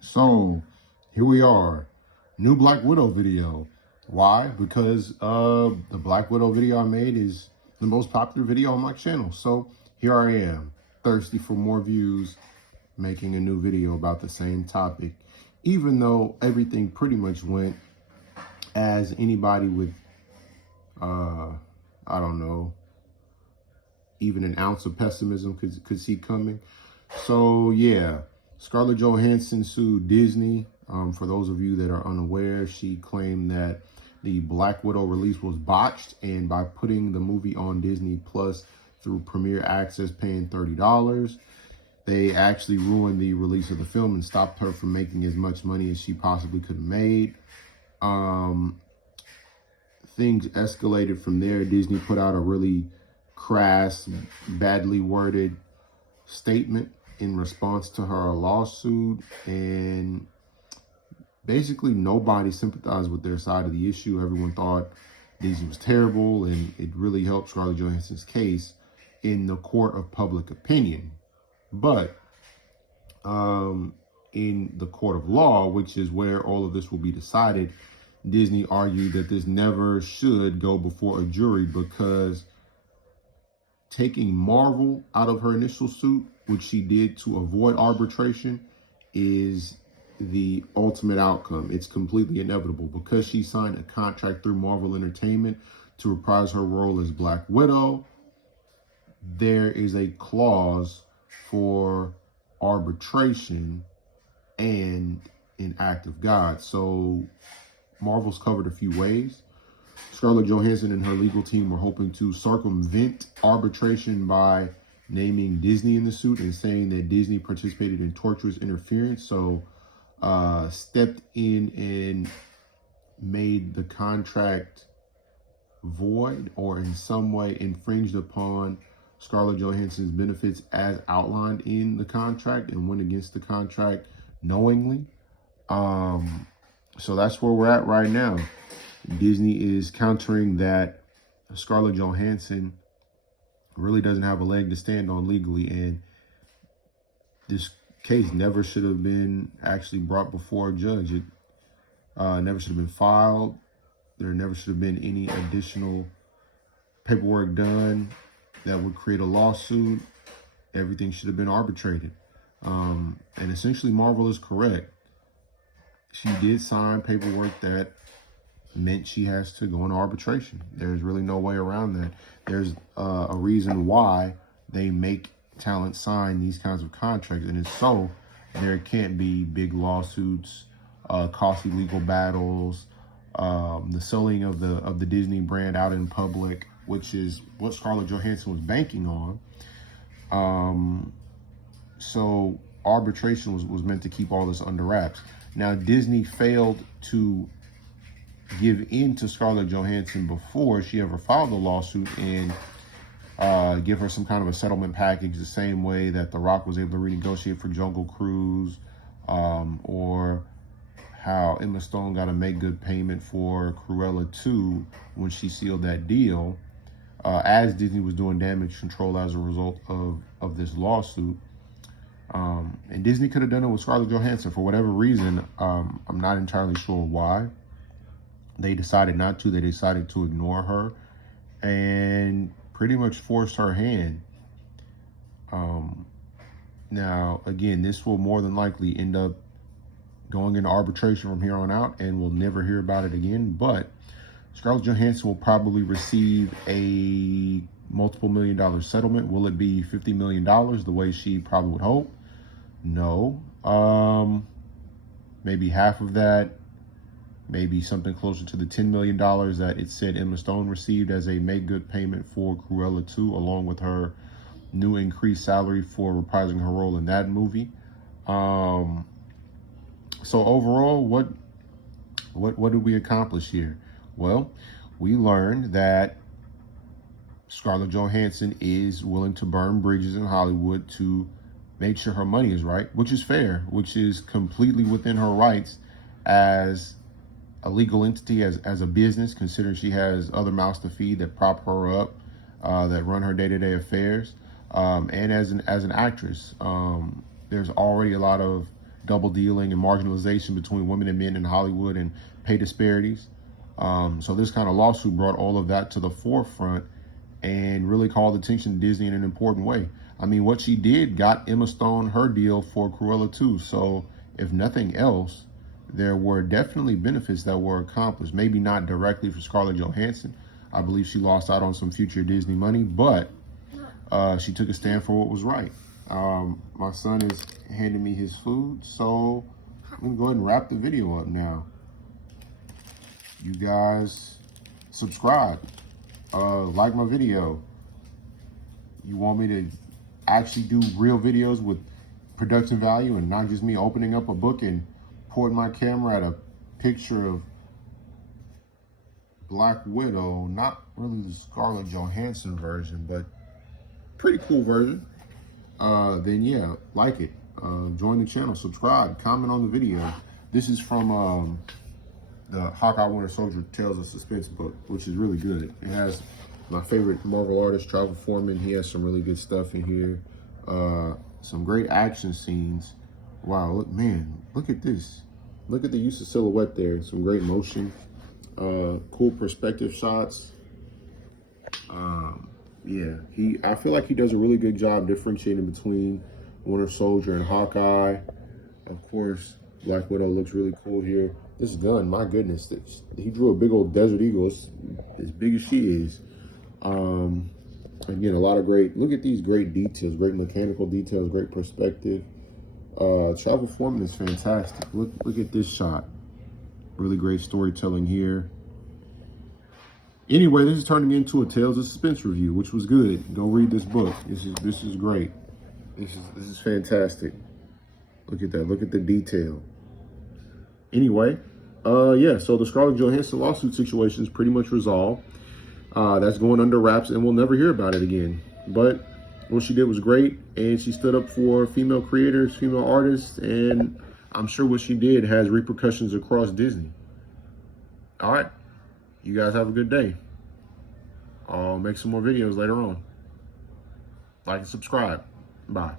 So here we are, new Black Widow video. Why? Because the Black Widow video I made is the most popular video on my channel. So here I am, thirsty for more views, making a new video about the same topic, even though everything pretty much went as anybody with, I don't know, even an ounce of pessimism could see coming. So yeah, Scarlett Johansson sued Disney. For those of you that are unaware, she claimed that the Black Widow release was botched, and by putting the movie on Disney Plus through Premier Access, paying $30, they actually ruined the release of the film and stopped her from making as much money as she possibly could have made. Things escalated from there. Disney put out a really crass, badly worded statement in response to her lawsuit, and basically nobody sympathized with their side of the issue. Everyone thought Disney was terrible, and it really helped Scarlett Johansson's case in the court of public opinion. But in the court of law, which is where all of this will be decided, Disney argued that this never should go before a jury because taking Marvel out of her initial suit, which she did to avoid arbitration, is the ultimate outcome. It's completely inevitable because she signed a contract through Marvel Entertainment to reprise her role as Black Widow. There is a clause for arbitration and an act of God. So Marvel's covered a few ways. Scarlett Johansson and her legal team were hoping to circumvent arbitration by naming Disney in the suit and saying that Disney participated in torturous interference. So stepped in and made the contract void or in some way infringed upon Scarlett Johansson's benefits as outlined in the contract and went against the contract knowingly. So that's where we're at right now. Disney is countering that Scarlett Johansson really doesn't have a leg to stand on legally, and this case never should have been actually brought before a judge. It never should have been filed. There never should have been any additional paperwork done that would create a lawsuit. Everything should have been arbitrated. And essentially, Marvel is correct. She did sign paperwork that meant she has to go into arbitration. There's really no way around that. There's a reason why they make talent sign these kinds of contracts, and it's so there can't be big lawsuits, costly legal battles, the selling of the Disney brand out in public, which is what Scarlett Johansson was banking on. So arbitration was meant to keep all this under wraps. Now, Disney failed to give in to Scarlett Johansson before she ever filed the lawsuit and give her some kind of a settlement package the same way that The Rock was able to renegotiate for Jungle Cruise, or how Emma Stone got a make good payment for Cruella 2 when she sealed that deal, as Disney was doing damage control as a result of this lawsuit. And Disney could have done it with Scarlett Johansson for whatever reason. I'm not entirely sure why. They decided not to. They decided to ignore her and pretty much forced her hand. Now, again, this will more than likely end up going into arbitration from here on out, and we'll never hear about it again. But Scarlett Johansson will probably receive a multiple $million settlement. Will it be $50 million the way she probably would hope? No. Maybe half of that. Maybe something closer to the $10 million that it said Emma Stone received as a make-good payment for Cruella 2, along with her new increased salary for reprising her role in that movie. So overall, what did we accomplish here? Well, we learned that Scarlett Johansson is willing to burn bridges in Hollywood to make sure her money is right, which is fair, which is completely within her rights as a legal entity, as a business, considering she has other mouths to feed that prop her up, that run her day-to-day affairs, and as an actress. There's already a lot of double dealing and marginalization between women and men in Hollywood and pay disparities. So this kind of lawsuit brought all of that to the forefront and really called attention to Disney in an important way. I mean, what she did got Emma Stone her deal for Cruella 2. So if nothing else, there were definitely benefits that were accomplished. Maybe not directly for Scarlett Johansson. I believe she lost out on some future Disney money, but she took a stand for what was right. My son is handing me his food, so I'm gonna go ahead and wrap the video up now. You guys subscribe, like my video. You want me to actually do real videos with production value and not just me opening up a book and pointing my camera at a picture of Black Widow, not really the Scarlett Johansson version, but pretty cool version, then yeah, like it. Join the channel, subscribe, comment on the video. This is from the Hawkeye Winter Soldier Tales of Suspense book, which is really good. It has my favorite Marvel artist, Travel Foreman. He has some really good stuff in here. Some great action scenes. Wow, look, man, look at this. Look at the use of silhouette there. Some great motion. Cool perspective shots. Yeah, I feel like he does a really good job differentiating between Winter Soldier and Hawkeye. Of course, Black Widow looks really cool here. This gun, my goodness, he drew a big old Desert Eagle. It's as big as she is. Again, a lot of great, look at these great details, great mechanical details, great perspective. Travel Foreman is fantastic. Look at this shot. Really great storytelling here. Anyway, this is turning into a Tales of Suspense review, which was good. Go read this book. This is great. This is fantastic. Look at that. Look at the detail. Anyway, yeah, so the Scarlett Johansson lawsuit situation is pretty much resolved. That's going under wraps, and we'll never hear about it again. But what she did was great, and she stood up for female creators, female artists, and I'm sure what she did has repercussions across Disney. All right. You guys have a good day. I'll make some more videos later on. Like and subscribe. Bye.